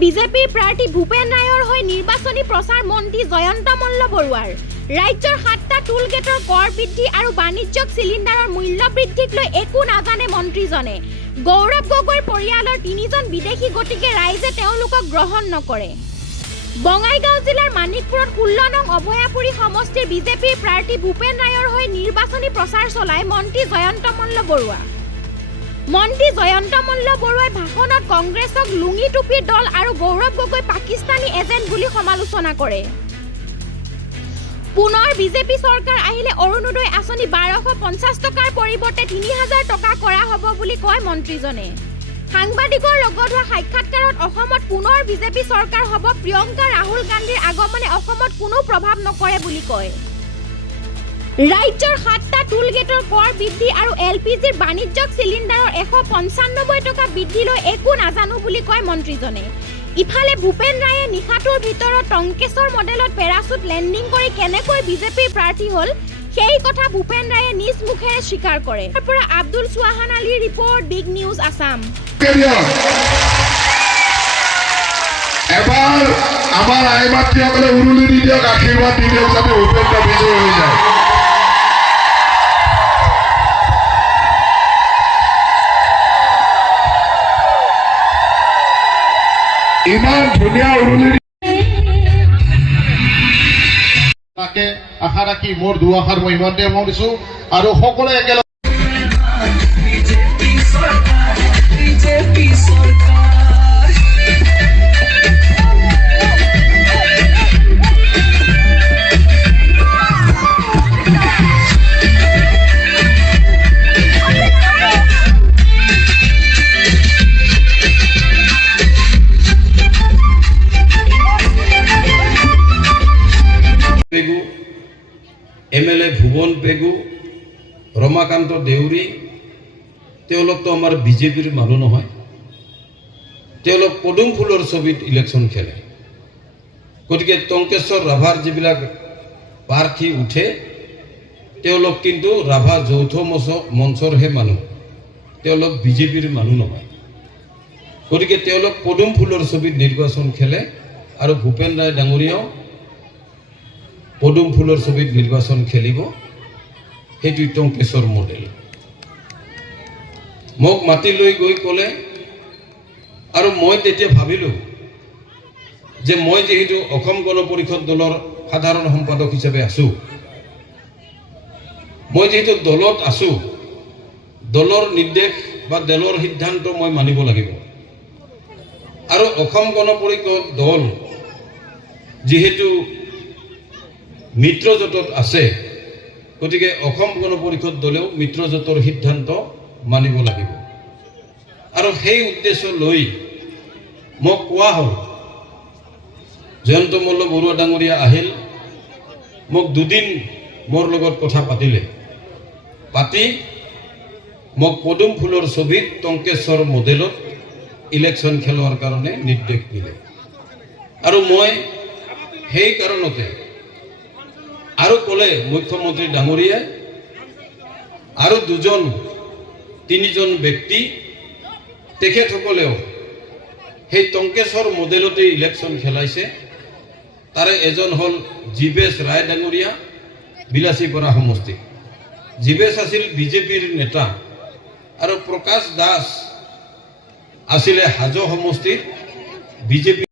বিজেপিৰ প্ৰাৰ্থী ভূপেন ৰায়ৰ হৈ নিৰ্বাচনী প্ৰচাৰ মন্ত্ৰী জয়ন্ত মল্ল বৰুৱাৰ ৰাজ্যৰ 7টা টুল গেটৰ কৰ বৃদ্ধি আৰু বাণিজ্যিক চিলিণ্ডাৰৰ মূল্য বৃদ্ধিক লৈ একো নাজানে মন্ত্ৰীজনে। গৌৰৱ গগৈৰ পৰিয়ালৰ 3জন বিদেশী, গতিকে ৰাইজে তেওঁলোকক গ্ৰহণ নকৰে। বঙাইগাঁও জিলাৰ মানিকপুৰত 16 নং অভয়াপুৰী সমষ্টিৰ বিজেপিৰ প্ৰাৰ্থী ভূপেন ৰায়ৰ হৈ নিৰ্বাচনী প্ৰচাৰ চলাই মন্ত্ৰী জয়ন্ত মল্ল বৰুৱা। মন্ত্ৰী জয়ন্ত মল্ল বৰুৱাই ভাষণত কংগ্ৰেছক লুঙি টুপিৰ দল আৰু গৌৰৱ গগৈ পাকিস্তানী এজেণ্ট বুলি সমালোচনা কৰে। পুনৰ বিজেপি চৰকাৰ আহিলে অৰুণোদয় আঁচনি 1250 টকাৰ পৰিৱৰ্তে 3000 টকা কৰা হ'ব বুলি কয় মন্ত্ৰীজনে। সাংবাদিকৰ লগত হোৱা সাক্ষাৎকাৰত অসমত পুনৰ বিজেপি চৰকাৰ হ'ব, প্ৰিয়ংকা ৰাহুল গান্ধীৰ আগমনে অসমত কোনো প্ৰভাৱ নকৰে বুলি কয়। ৰাজ্যৰ 7টা টুল গেটৰ কৰ বৃদ্ধি আৰু LPGৰ বাণিজ্যিক চিলিণ্ডাৰৰ 195 টকা বৃদ্ধি লৈ একো নাজানো বুলি কয় মন্ত্ৰীজনে। ইফালে ভূপেন ৰায়ে নিশাটোৰ ভিতৰত টংকেশ্বৰ মডেলত পেৰাচুট লেণ্ডিং কৰি কেনেকৈ বিজেপিৰ প্ৰাৰ্থী হ'ল সেই কথা ভূপেন ৰায়ে নিজ মুখেৰে স্বীকাৰ কৰে। তাৰ পৰা আব্দুল সুহান আলীৰ ৰিপৰ্ট, বিগ নিউজ আছাম। এবাৰ আমাৰ আই মাতৃসকলে উৰুলি দি দিয়ক, আশীৰ্বাদ দি দিয়ক যাতে ভূপেন দা বিজয় হৈ যায়। ইমান ধুনীয়া উৰুলি তাকে আশা ৰাখি মোৰ দুআষাৰ মই ইমানতে দিছো আৰু সকলোৱে একেলগে MLA ভুৱন পেগু, ৰমাকান্ত দেউৰী, তেওঁলোকতো আমাৰ বিজেপিৰ মানুহ নহয়। তেওঁলোক পদুম ফুলৰ ছবিত ইলেকশ্যন খেলে। গতিকে টংকেশ্বৰ ৰাভাৰ যিবিলাক প্ৰাৰ্থী উঠে তেওঁলোক কিন্তু ৰাভা যৌথ মঞ্চৰহে মানুহ, তেওঁলোক বিজেপিৰ মানুহ নহয়। গতিকে তেওঁলোক পদুম ফুলৰ ছবিত নিৰ্বাচন খেলে আৰু ভূপেন ৰায় ডাঙৰীয়াও পদুম ফুলৰ ছবিত নিৰ্বাচন খেলিব। সেইটো টংকেশ্বৰ মডেল। মোক মাতি লৈ গৈ ক'লে আৰু মই তেতিয়া ভাবিলোঁ যে মই যিহেতু অসম গণ পৰিষদ দলৰ সাধাৰণ সম্পাদক হিচাপে আছোঁ, মই যিহেতু দলত আছোঁ, দলৰ নিৰ্দেশ বা দলৰ সিদ্ধান্ত মই মানিব লাগিব। আৰু অসম গণ পৰিষদ দল যিহেতু মিত্ৰজোঁটত আছে, গতিকে অসম গণ পৰিষদ দলেও মিত্ৰজোঁটৰ সিদ্ধান্ত মানিব লাগিব। আৰু সেই উদ্দেশ্য লৈ মোক কোৱা হ'ল, জয়ন্ত মল্ল বৰুৱা ডাঙৰীয়া আহিল, মোক দুদিন মোৰ লগত কথা পাতিলে, পাতি মোক পদুম ফুলৰ ছবিত টংকেশ্বৰ মডেলত ইলেকশ্যন খেলোৱাৰ কাৰণে নিৰ্দেশ দিলে। আৰু মই সেই কাৰণতে আৰু ক'লে মুখ্যমন্ত্ৰী ডাঙৰীয়াই আৰু 2-3জন ব্যক্তি তেখেতসকলেও সেই টংকেশ্বৰ মডেলতে ইলেকশ্যন খেলাইছে। তাৰে এজন হ'ল জীৱেশ ৰায় ডাঙৰীয়া, বিলাসীপাৰা সমষ্টি। জীৱেশ আছিল বিজেপিৰ নেতা আৰু প্ৰকাশ দাস আছিলে হাজো সমষ্টিৰ বিজেপি